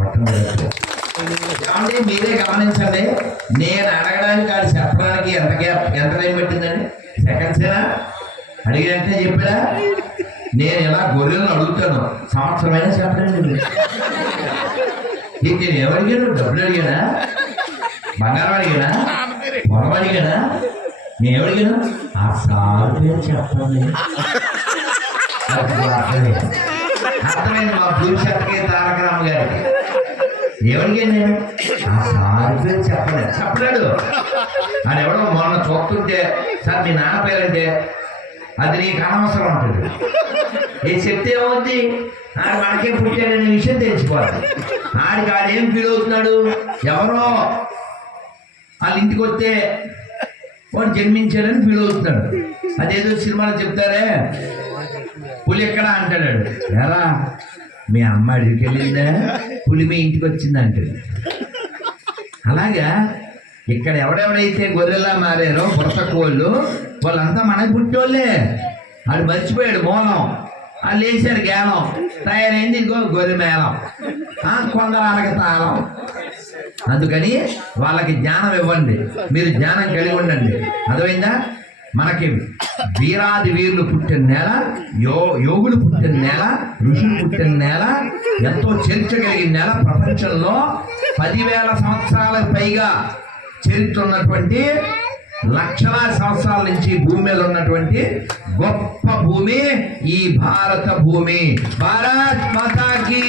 మొట్టమొదటి ఏమండి మీరే గమనించండి నేను అడగడానికి కాదు చెప్పడానికి ఎంత గ్యాప్ ఎంత టైం పట్టిందండి? సెకండ్సేనా అడిగినట్టే చెప్పారా నేను ఇలా గొర్రెలను అడుగుతాను. సంవత్సరమైనా చెప్పండి మీరు. నేను. ఏమడిగాను డబ్బులు అడిగానా? బంగారం అడిగానా? పొలం అడిగానా? నేను ఏమడిగాను ఆ సార్ పేరు చెప్పండి అర్థమైంది మా భవిష్యత్తుకి తారక రామ గారికి ఎవరికి నేను? ఆ సార్ పేరు చెప్పలే. చెప్పలేడు. అని ఎవడో మొన్న చూస్తుంటే సార్ మీ నాన్న పేరంటే? అది నీకు అనవసరం ఉంటుంది ఏ చెప్తే ఏమవుద్ది? ఆడు మనకే పుట్టాడనే విషయం తెలుసుకోవాలి. ఆడికి ఆడేం ఫీల్ అవుతున్నాడు ఎవరో వాళ్ళ ఇంటికి వస్తే వాడు జన్మించాడని ఫీల్ అవుతున్నాడు అదేదో సినిమాలో చెప్తారే? పులి ఎక్కడ? అంటాడు. ఎలా? మీ అమ్మ అడిగికి వెళ్ళిందా? పులి మీ ఇంటికి వచ్చిందా అంటాడు అలాగా? ఇక్కడ ఎవడెవడైతే గొర్రెలా మారారో కోళ్ళు వాళ్ళంతా మనకి పుట్టోళ్ళే. వాడు మర్చిపోయాడు మూలం వాళ్ళు వేసారు గేలం. తయారైంది ఇంకో గొర్రె మేళం. ఆ, కొందరు తాళం. అందుకని వాళ్ళకి జ్ఞానం ఇవ్వండి. మీరు జ్ఞానం కలిగి ఉండండి. అర్థమైందా? మనకి వీరాది వీరులు పుట్టిన నేల యో యోగులు పుట్టిన నేల ఋషులు పుట్టిన నేల ఎంతో చరిత్ర కలిగిన నేల ప్రపంచంలో పదివేల సంవత్సరాలకు పైగా చరిత్ర ఉన్నటువంటి లక్షలాది సంవత్సరాల నుంచి భూమి మీద ఉన్నటువంటి గొప్ప భూమి ఈ భారత భూమి. భారత్ మాతాకి!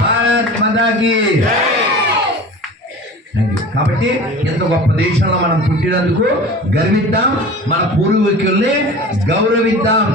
భారత్ మాతాకి. కాబట్టి ఇంత గొప్ప దేశంలో మనం పుట్టినందుకు గర్విద్దాం మన పూర్వీకుల్ని గౌరవిద్దాం.